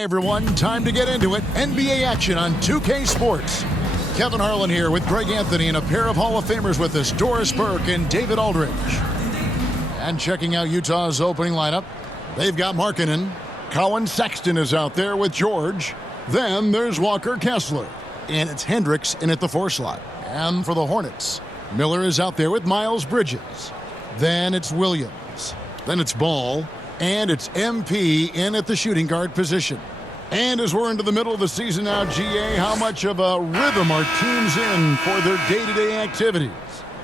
Hi, everyone. Time to get into it. NBA action on 2K Sports. Kevin Harlan here with Greg Anthony and a pair of Hall of Famers with us, Doris Burke and David Aldridge. And checking out Utah's opening lineup, they've got Markkanen. Colin Sexton is out there with George. Then there's Walker Kessler. And it's Hendricks in at the 4 slot. And for the Hornets, Miller is out there with Miles Bridges. Then it's Williams. Then it's Ball. And it's MP in at the shooting guard position. And as we're into the middle of the season now, GA, how much of a rhythm are teams in for their day-to-day activities?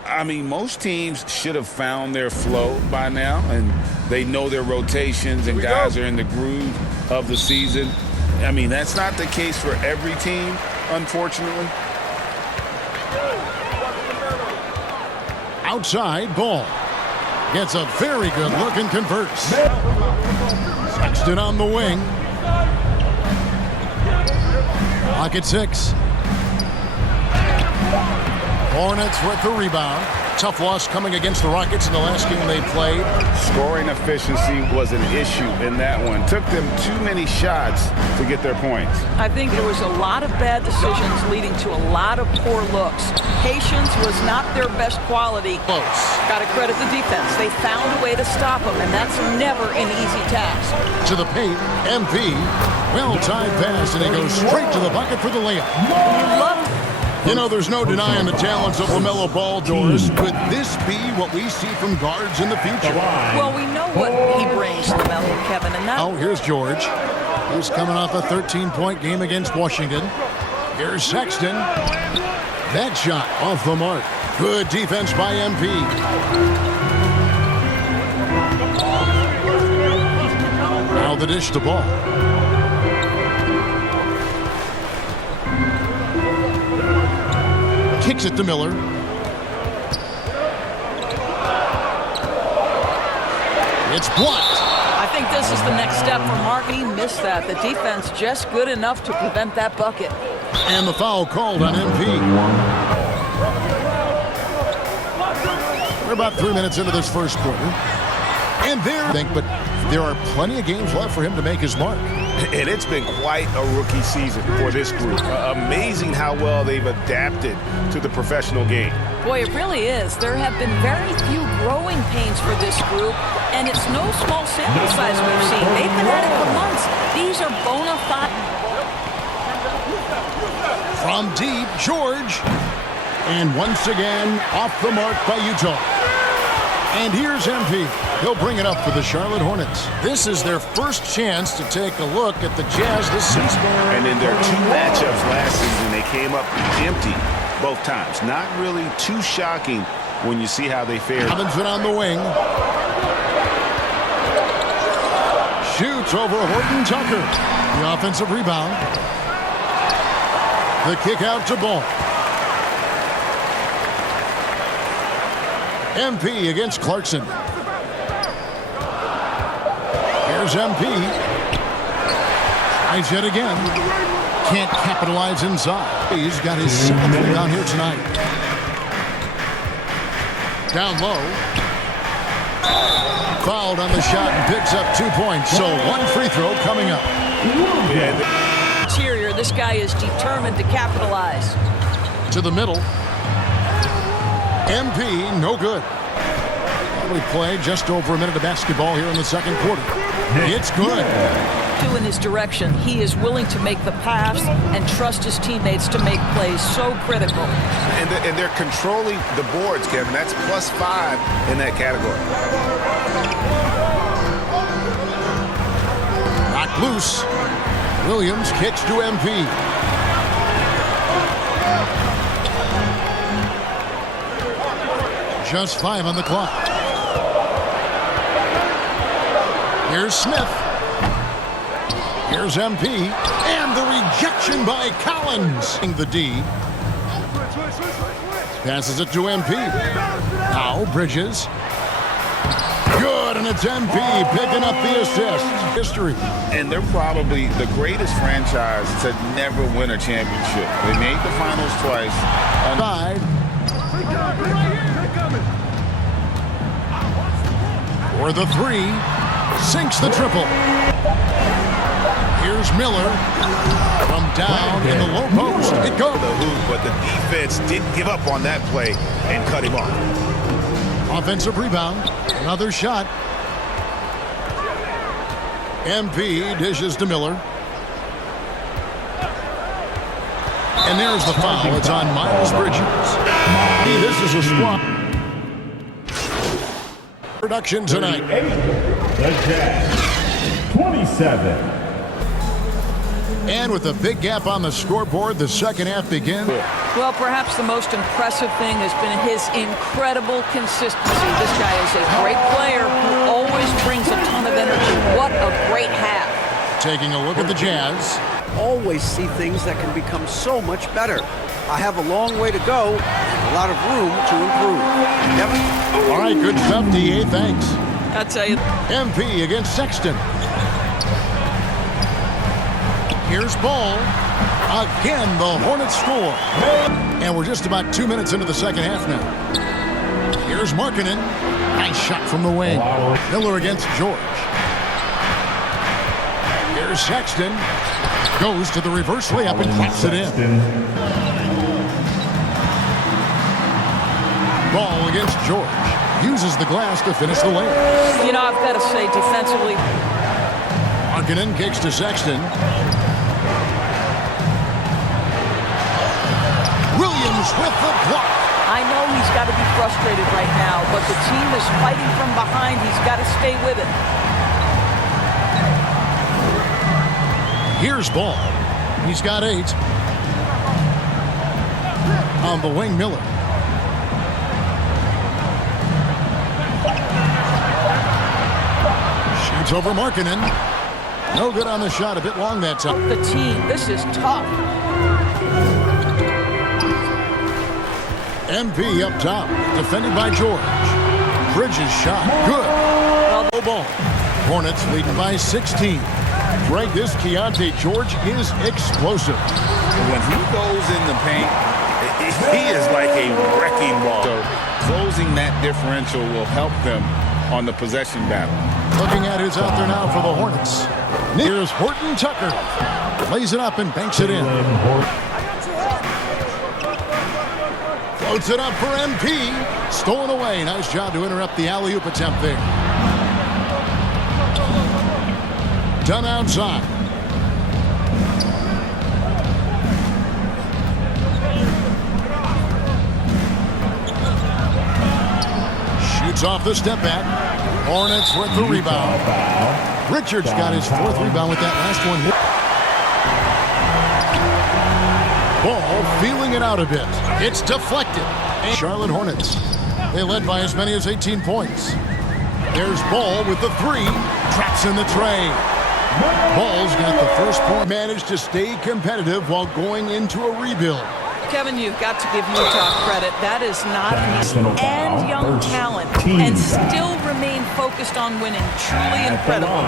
I mean, most teams should have found their flow by now, and they know their rotations, and guys are in the groove of the season. I mean, that's not the case for every team, unfortunately. Outside, Ball. Gets a very good look and converts. Sexton on the wing. Lock at 6. Hornets with the rebound. Tough loss coming against the Rockets in the last game they played. Scoring efficiency was an issue in that one. Took them too many shots to get their points. I think there was a lot of bad decisions leading to a lot of poor looks. Patience was not their best quality. Close. Got to credit the defense. They found a way to stop them, and that's never an easy task. To the paint, MP. Well-timed pass, and he goes straight to the bucket for the layup. You know, there's no denying the talents of LaMelo Ball, Doris. Could this be what we see from guards in the future? Well, we know what he brings, LaMelo, Kevin, and that... Oh, here's George. He's coming off a 13-point game against Washington. Here's Sexton. That shot off the mark. Good defense by MP. Now the dish to Ball. Kicks it to Miller. It's blocked. I think this is the next step for Mark. He missed that. The defense just good enough to prevent that bucket. And the foul called on MP. We're about 3 minutes into this first quarter. And but there are plenty of games left for him to make his mark. And it's been quite a rookie season for this group. Amazing how well they've adapted to the professional game. Boy, it really is. There have been very few growing pains for this group, and it's no small sample size we've seen. They've been at it for months. These are bona fide. From deep, George. And once again, off the mark by Utah. And here's MP. He'll bring it up for the Charlotte Hornets. This is their first chance to take a look at the Jazz this season. And in their 2 matchups last season, they came up empty both times. Not really too shocking when you see how they fared. Robinson on the wing. Shoots over Horton Tucker. The offensive rebound. The kick out to Ball. MP against Clarkson. Here's MP. Tries yet again. Can't capitalize inside. He's got his 7th rebound here tonight. Down low. Fouled on the shot and picks up 2 points. So 1 free throw coming up. Interior, this guy is determined to capitalize. To the middle. MP, no good. We play just over a minute of basketball here in the second quarter. It's good. In his direction, he is willing to make the pass and trust his teammates to make plays. So critical. And they're controlling the boards, Kevin. That's +5 in that category. Knocked loose. Williams kicks to MP. Just 5 on the clock. Here's Smith. Here's MP. And the rejection by Collins. The D. Passes it to MP. Now Bridges. Good, and it's MP picking up the assist. History. And they're probably the greatest franchise to never win a championship. They made the finals twice. Side. For the 3. Sinks the triple. Here's Miller from down in the low post. It goes. The hoop, but the defense didn't give up on that play and cut him off. Offensive rebound. Another shot. MP dishes to Miller. And there's the foul. It's on Miles Bridges. This is a squad. Production tonight. The Jazz, 27. And with a big gap on the scoreboard, the second half begins. Well, perhaps the most impressive thing has been his incredible consistency. This guy is a great player who always brings a ton of energy. What a great half. Taking a look at the Jazz. Always see things that can become so much better. I have a long way to go and a lot of room to improve. Kevin? All right, good stuff, DA. Thanks. I'll tell you. MP against Sexton. Here's Ball. Again, the Hornets score. And we're just about 2 minutes into the second half now. Here's Markkanen. Nice shot from the wing. Miller against George. Here's Sexton. Goes to the reverse layup and claps it in. Ball against George. Uses the glass to finish the layup. You know, I've got to say, defensively. Markkanen kicks to Sexton. Williams with the block. I know he's got to be frustrated right now, but the team is fighting from behind. He's got to stay with it. Here's Ball. He's got 8. On the wing, Miller. Shoots over Markkanen. No good on the shot. A bit long that time. The team, this is tough. MP up top. Defended by George. Bridges shot. Good. No ball. Hornets leading by 16. Greg, this Keontae George is explosive. When he goes in the paint, he is like a wrecking ball. So closing that differential will help them on the possession battle. Looking at who's out there now for the Hornets. Here's Horton Tucker. Lays it up and banks it in. Floats it up for MP. Stolen away. Nice job to interrupt the alley-oop attempt there. Done outside. Shoots off the step back. Hornets with the rebound. Richards got his 4th rebound with that last one. Ball feeling it out a bit. It's deflected. Charlotte Hornets. They led by as many as 18 points. There's Ball with the 3. Traps in the tray. Ball's got the first point. Managed to stay competitive while going into a rebuild. Kevin, you've got to give Utah credit. That is not an easy and young talent, and still remain focused on winning. Truly incredible.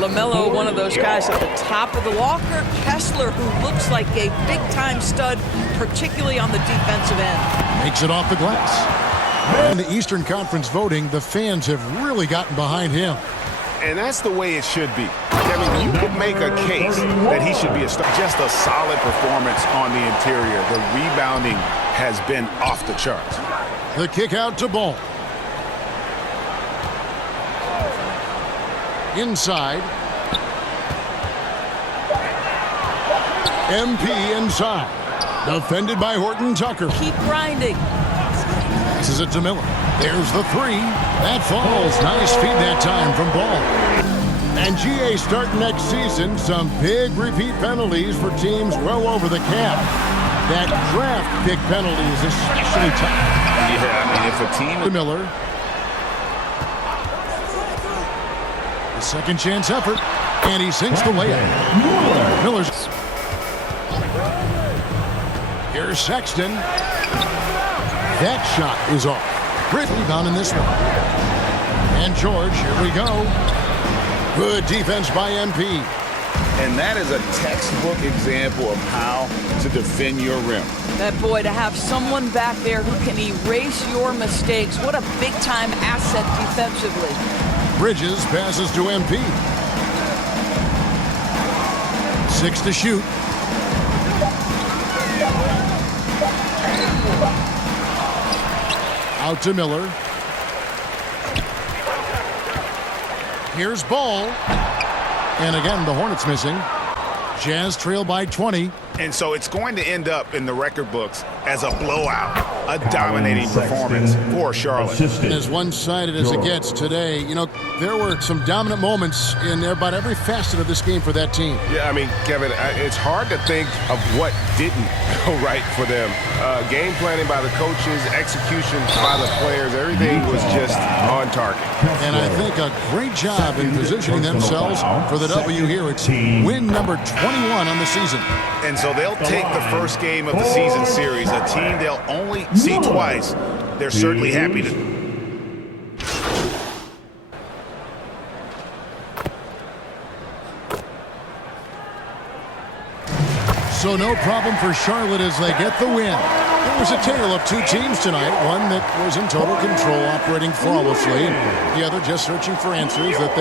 LaMelo, one of those guys at the top of the locker. Kessler, who looks like a big-time stud, particularly on the defensive end. Makes it off the glass. In the Eastern Conference voting, the fans have really gotten behind him. And that's the way it should be. I mean, you could make a case that he should be a star. Just a solid performance on the interior. The rebounding has been off the charts. The kick out to Ball. Inside. MP inside. Defended by Horton Tucker. Keep grinding. Passes it to Miller. There's the 3. That falls. Nice feed that time from Ball. And GA starting next season, some big repeat penalties for teams well over the cap. That draft pick penalty is especially tough. Yeah, I mean, if a team... To Miller. The second chance effort. And he sinks the layup. Miller's... Here's Sexton. That shot is off. Great rebound in this one. And George, here we go. Good defense by MP. And that is a textbook example of how to defend your rim. That boy, to have someone back there who can erase your mistakes. What a big-time asset defensively. Bridges passes to MP. 6 to shoot. Out to Miller. Here's Ball. And again, the Hornets missing. Jazz trail by 20. And so it's going to end up in the record books as a blowout, a dominating performance for Charlotte. As one-sided as it gets today, you know, there were some dominant moments in about every facet of this game for that team. Yeah, I mean, Kevin, it's hard to think of what didn't go right for them. Game planning by the coaches, execution by the players, everything was just on target. And I think a great job in positioning themselves for the W here. It's win number 21 on the season. And so they'll take the first game of the season series, a team they'll only see twice. They're certainly happy to. So no problem for Charlotte as they get the win. It was a tale of two teams tonight, one that was in total control, operating flawlessly, the other just searching for answers that they